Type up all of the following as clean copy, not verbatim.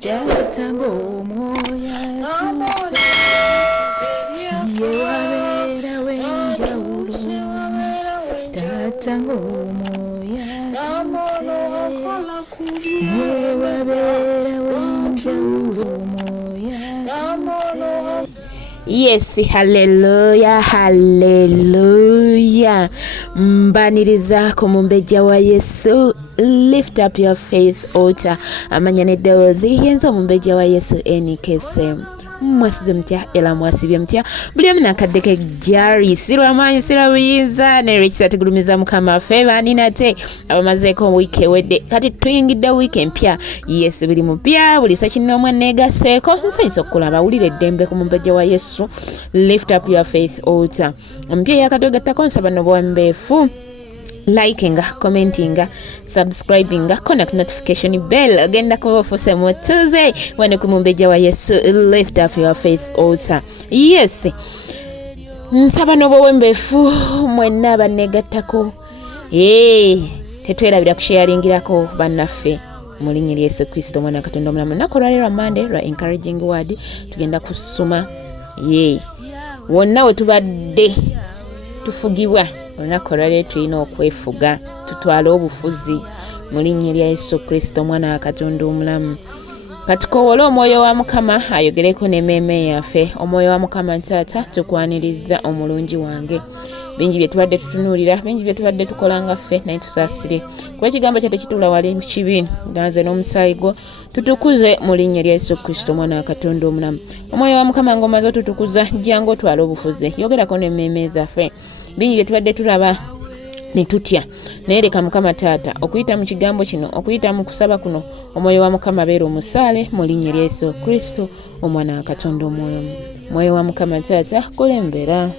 Jatango moya tuse Yewabera wenja ulo Tatango moya tuse Yewabera wenja ulo moya tuse. Yes, hallelujah, hallelujah. Mbaniriza kumumbeja wa Yesu. Lift up your faith altar. Amanyane dozi yenzo mumbeja wa Yesu enikese. Mwasize mtya ela mwasibye mtya buli amina kaddeke jari sirwa manyi sirwa buyinza ne rekisa tegulumiza mukama feva ninate abamazeko wiki wedde kati tuyingidde wiki empya Yesu buli mupya buli sakino mwenegaseko nsanyisa okulaba wulire ddembe ku mumbeja wa Yesu. Lift up your faith altar. Mpya yakatoga takonsaba no bwambefu liking, commenting, subscribing, connect notification bell. Agenda kwa fose motuze wane kumumbeja wa Yesu. Lift up your faith altar. Yes. Nsaba nobo wembefu mwena banegatako. Tetwera bila kusharingirako bannaffe mu linnya lya Yesu Kristo mwana Katonda omulamu. Nakolwa Monday lwa encouraging word tugenda kusoma. Wonna we tubadde tufugibwa olunaku olwaleero tulina okwefuga tutwale obufuzi mu linnya lya Yesu Kristo mwana wa Katonda omulamu. Katukowola omwoyo wa Mukama ayogereko n'emmeeme yaffe. Omwoyo wa Mukama Taata tukwaniriza omulungi wange. Bingi bye tubadde tutunuulira, bingi bye tubadde tukola ngaffe naye tusaasire. Kuba ekigambo kye tekitula wali mu kibi nganze n'omusaayi gwo tutukuze mu linnya lya Yesu Kristo mwana wa Katonda omulamu. Omwoyo wa Mukama ng'omaze otutukuza jjangu otwale obufuzi yogerako n'emmeeme zaffe. Bingi bye tubadde tulaba ne tutya naye leka Mukama Taata okuyita mu kigambo kino okuyita mu kusaba kuno omwoyo wa Mukama beera omusaale mu linnya lya Yesu Kristo omwana wa Katonda omulamu. Mwoyo wa Mukama Taata kulembera.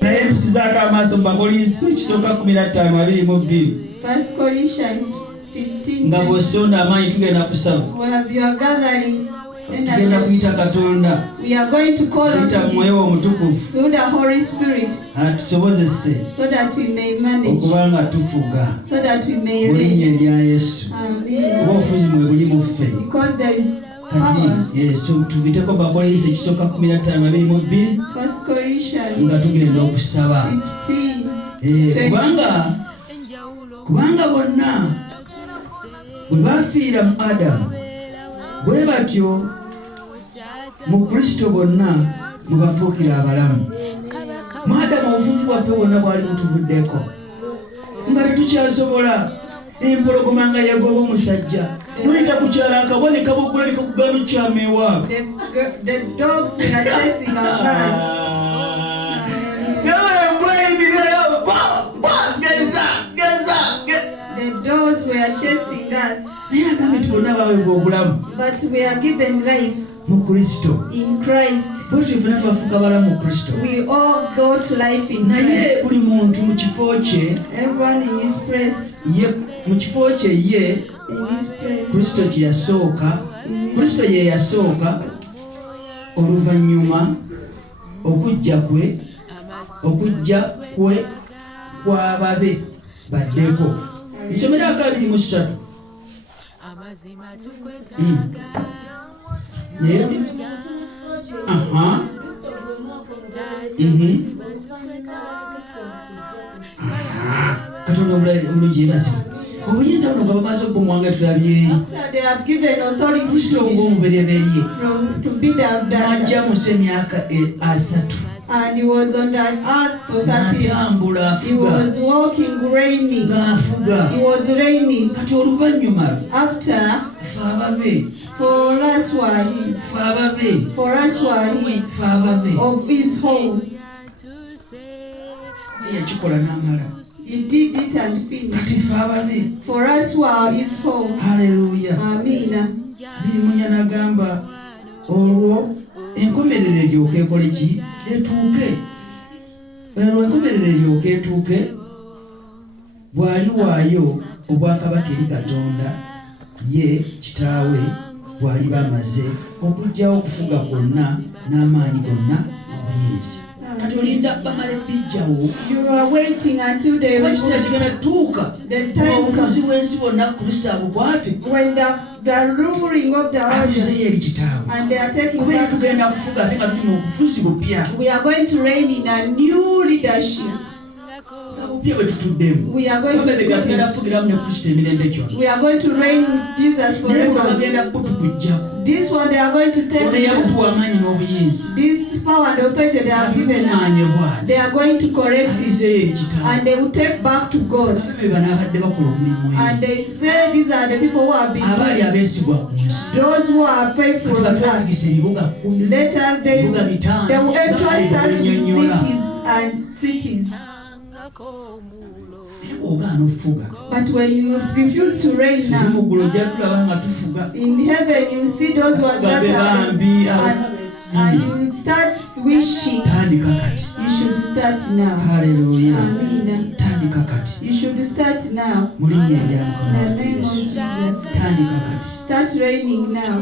Naye tusizako amaaso mu Bakolinso ekisooka 15:22. First Corinthians 15. Nga bw'osonda amaanyi tugenda kusaba. While you are gathering, tugenda kuyita Katonda. we are going to call on Mwoyo omutukuvu. through the Holy Spirit atusobozese so that we may manage, okubanga tufuga so that we may mu linnya reign. lya Yesu. Kuba obufuzi mwe buli mu ffe. Because there is Kati power. tubiteko Bakolinso ekisooka 15:22 First Corinthians nga tugenda okusaba. 15. Kubanga bonna bwe bafiira mu Adamu bwe batyo mu Kristo bonna bwe bafuukira abalamu. Mu Adamu obufuzi bwaffe bwonna bwali butuvuddeko nga tetukyasobola empologoma nga yagoba omusajja noleta kukyala akaboneka bokulabika ku gano kyameewa. The dogs were chasing a man. The dogs were chasing us. Naye agambe tubonna baweebwa obulamu But we are given life mu Kristo. in Christ. Bwetyo ffenna tubafuuka balamu mu Kristo. We all go to life in Christ. Naye buli muntu mu kifo kye Everyone in his place. mu kifo kye ye In his place. Kristo kye yasooka. Kristo ye yasooka oluvannyuma okujja kwe kw'ababe baddeko. Isomero 2:3. Katonda omulungi yebazibwa. Obuyinza buno nga bamaze okumuwanga tulabye They have given authority Kristo to him ng'omubereberye to be the n'ajja mu emyaka 3 and he was on the earth for 30 n'atambula He afuga was walking, reigning. ng'afuga. He was reigning. Kati oluvannyuma After, ffe ababe for us were his, ffe ababe for us were his, ffe ababe of his home. yakikola n'amala. He did it and finished. Kati ffe ababe. For us were his home. Haleluya. Amina. Birimunya n'agamba olwo enkomerero eryoka ekole ki etuuke. Olwo enkomerero eryoka etuuke bw'ali waayo obwakabaka eri Katonda ye kitaawe bw'aliba amaze okuggyawo okufuga kwonna n'amaanyi gonna obuyinza. kati olinda bamale bijjawo You are waiting until they kuba kiseera kigenda tuuka the time obufuzi comes bw'ensi bwonna kristo abukwate when the ruling of the world abuzeeyo eri kitaawe and they are taking kuba back. tugenda kufuga ate nga tuli mu bufuzi bupya We are going to reign in a new leadership. bupya bwe tutuddemu We are going to bega sit tugenda in- kufugiramu ne kristo emirembe gyonna we are going to reign with Jesus naye bwe forever. bagenda kutukujjako This one they are going to ono take yakutuwa amaanyi n'obuyinza this power and authority they are given. abunaanye bwati They are going to correct it atizeeyo eri kitaawe and they will take back to God. be banaabadde bakola omulimu And they say these are the people who have been abaali abeesigwa ku nsi those who are faithful kati of God. batwasigisa ebibuga kkumi Later they ebibuga bitaano will entrust us with Nyonnyola. cities and cities. ogaana okufuga But when you refuse to reign mu now, ggulu ojja tulaba nga tufuga in heaven you see those who are babe that bambi and you start wishing. tandika kati You should start now. haleluya Amen. tandika kati You should start now. mu linnya erya In mukama the waffe name of yesu Jesus. tandika kati Start reigning now.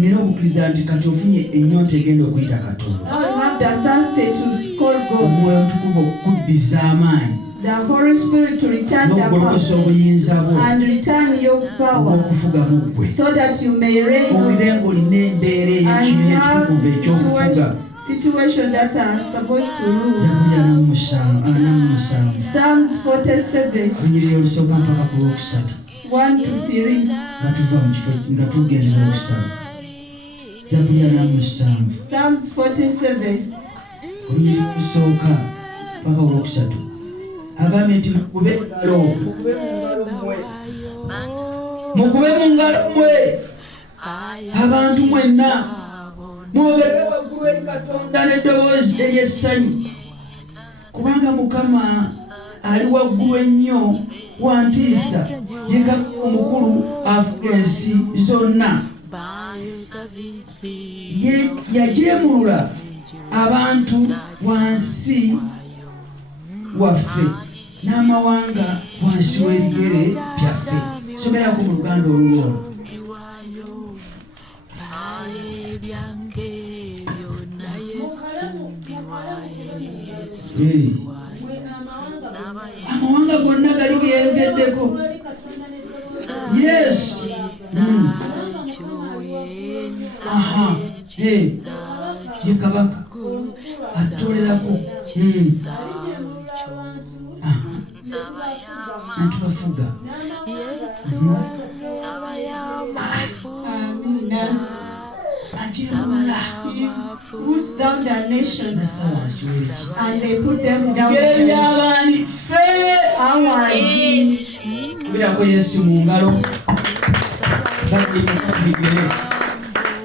nina obukkiriza nti kati ofunye ennyonta egenda okuyita katonda Now you have the thirsty to call God. omwoyo omutukuvu okukuddiza amaanyi The Holy Spirit to return the n'okugolokosa power obuyinza bwo and return your power obw'okufuga mu ggwe so that you may reign owulire ng'olina embeera and ey'ekibiina have ekitukuvu ekyokufuga situation that are supposed to rule. zabuli ana mu musanvu Psalms 47, lunyirira olusooka mpaka ku lwokusatu 1 to 3. nga tuva mu kifo nga tugendera okusaba zabuli ana mu musanvu Psalms 47, olunyirira olusooka mpaka olwokusatu agambye nti mukube mu ngalo mwe abantu mwenna mwogere waggulu eri katonda n'eddoboozi ery'essanyu kubanga mukama ali waggulu ennyo wantiisa ye kabaka omukulu afuga ensi zonna yajeemulula abantu wansi waffe n'amawanga wansi w'ebigere byaffe somerako mu luganda olulwolo amawanga gonna gali geyogeddeko yesu aha ye kabaka atutolerako antubafuga ajimula puts down the nations nasa wansi w'eki and they put them down. ngeri by'abaani fe Our kubirako yesu mu ngalo bigere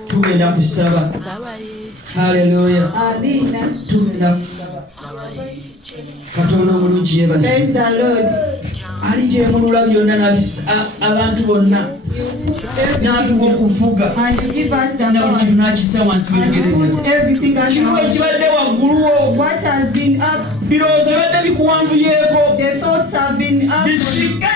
tugenda kusaba haleluya Amen. tugenda katonda omulungi yebaza Praise the Lord. alijeemulula byonna abantu bonna n'atuwa okuvuga And you give us the na buli kintu power n'akissa wansi and you w'ebigere put everything under kiriwo our ekibadde wagguluwo what has been up. birowoozo bibadde bikuwanvuyeeko The thoughts have been up. bisike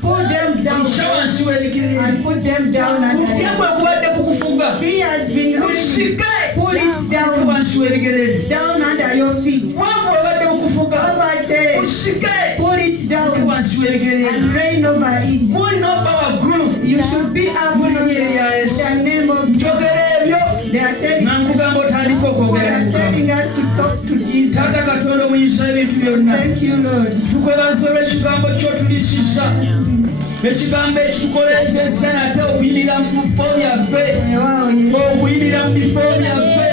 Put them down kissa wansi w'ebigere and put them down kutya and bwe kubadde kukufuga he has been reigning. kusike Pull it down wansi w'ebigere down under your feet. wanvu webadde bukufuga Overtake. kusike Pull it down wansi w'ebigere and reign over it. mulina obba waggulu You should be up Muri in erya Yesu. the name of Jesus. njogera ebyo They are telling nankugamba otandika They okwogera are Mukama. telling us to talk to Jesus. taata katonda omuyisa ebintu byonna Thank you, Lord. tukwebaza olw'ekigambo kyotulisisa ekigambo ekitukoleezesa nate okuyinira mu bifo byaffe Wow, yes. okuyinira mu bifo byaffe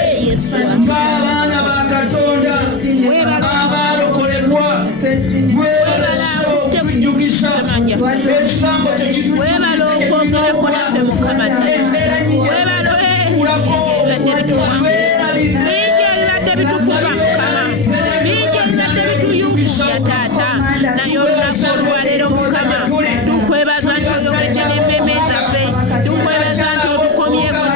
ng'abaana ba katonda abaalokolebwa webalasa okutujjukisa ekigambo embeera nyingi kulako naye olunaku olwaleero mukama tukwebaza nti oyogedde n'emmeeme zaffe tukwebaza nti otukomyewo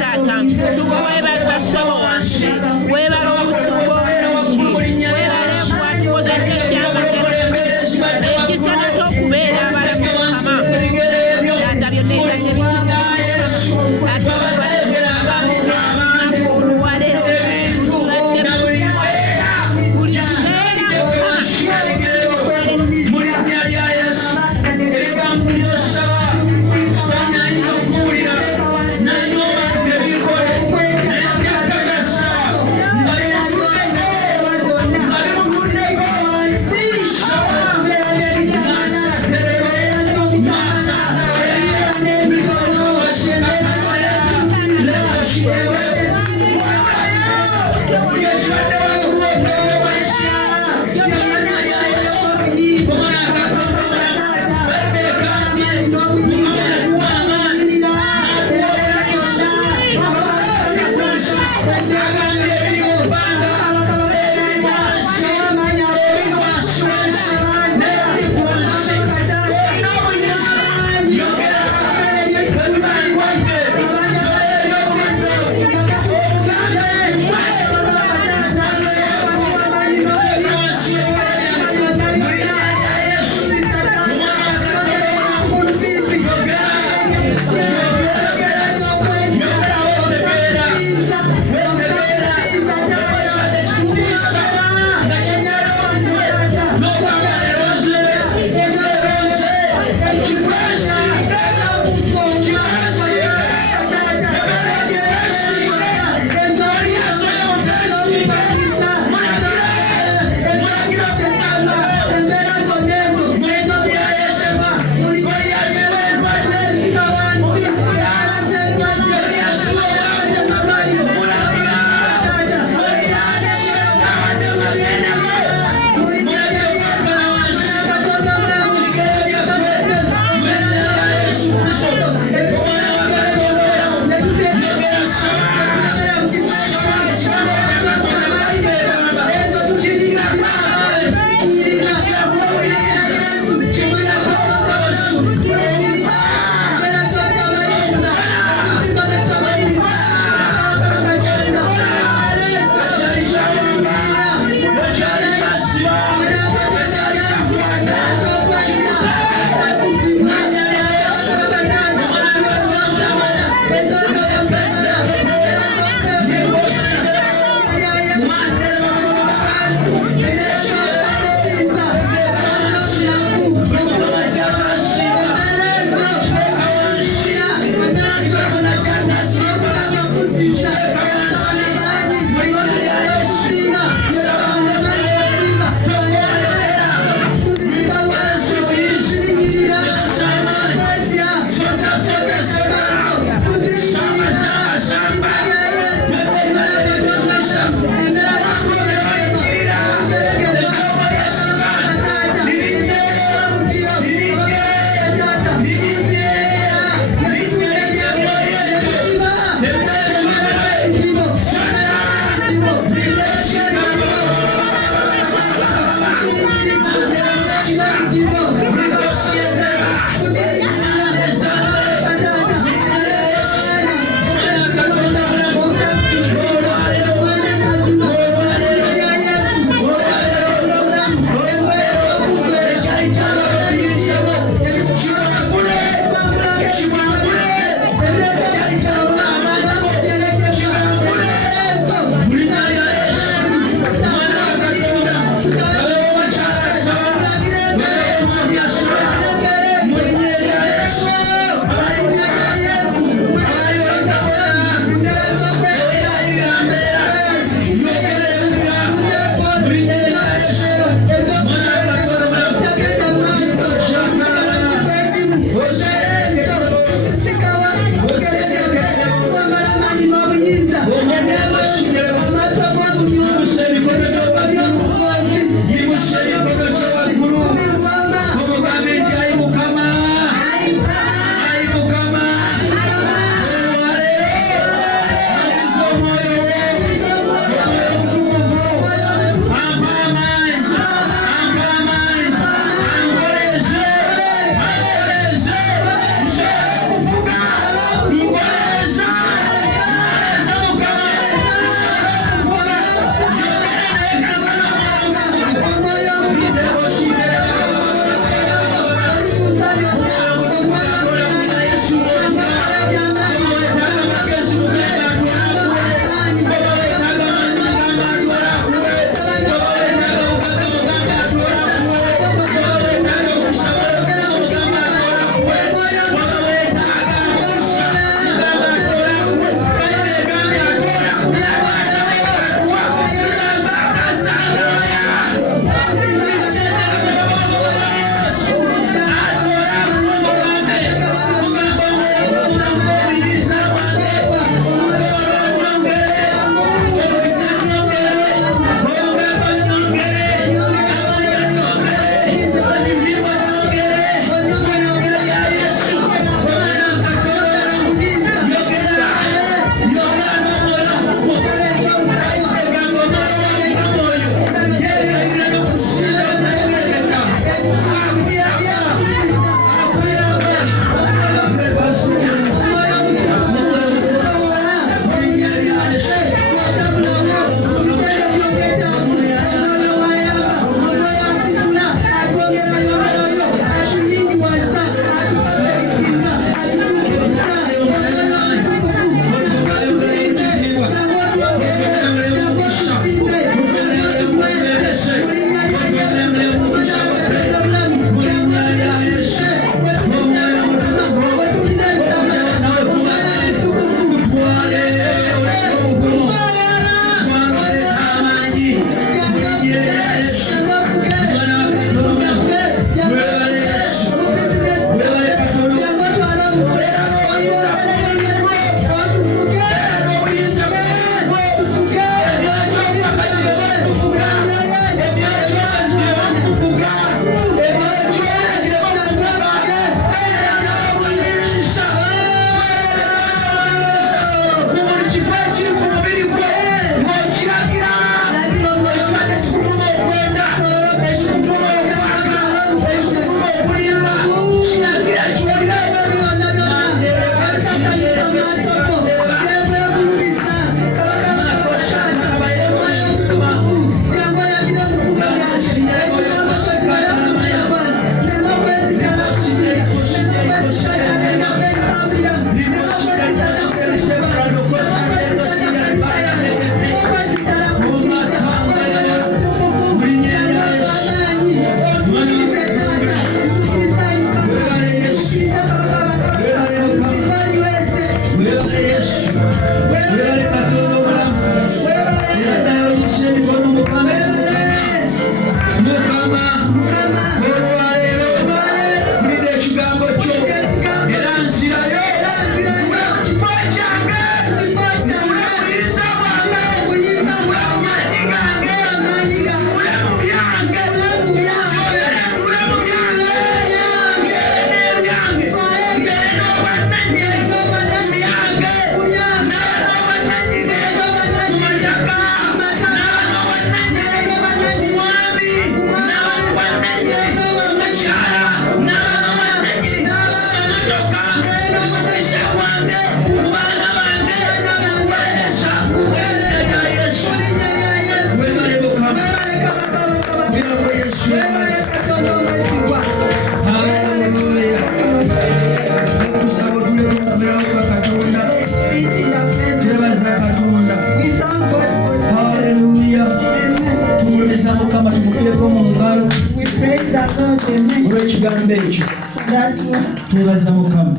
Mukama tumukireko mu ngalo We praise the Lord, amen. olw'ekigambo ekyo. That was Twebaza Mukama.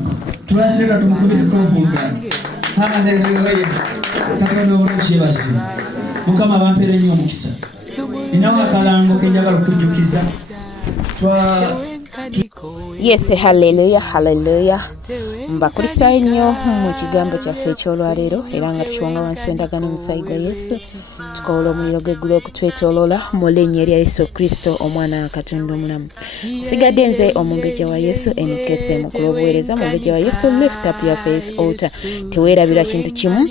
Twasireka tumukubireko mu ngalo. Haleluya. Katonda omulungi yeebazibwe. Mukama bampeera nnyo omukisa. Ninawo akalango ke njagala okujjukiza. Yes, haleluya, haleluya. Mbakulisaayo nnyo mu kigambo kyaffe ekyolwaleero era nga tukiwonga wansi w'endagaano omusaayi gwa Yesu. Tukola omuliro gw'eggulu okutwetooloola mu linnya erya Yesu Kristo omwana wa Katonda omulamu. Sigadde nze omumbejja wa Yesu enikese mukulu obuweereza mumbejja wa Yesu. Lift up your faith altar. Teweerabira kintu kimu.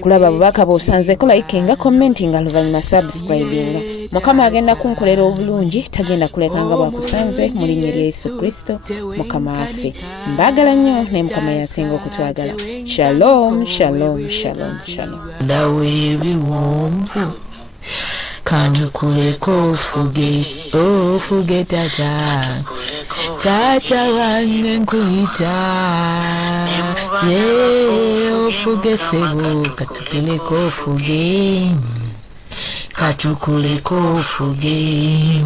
Kulaba bubaka bw'osanzeko likinga, commentinga, luvannyuma subscribinga. Mukama agenda kunkolera obulungi, tagenda kuleka nga bwakusanze mu linnya erya Yesu Kristo Mukama waffe. Mbaagala nnyo ne Mukama yasinga okutwagala. Shalom, shalom, shalom, shalom. Ndawe ebiwonvu kantukuleko ofuge tata wange nkuyita ofuge sebo katukuleko ofuge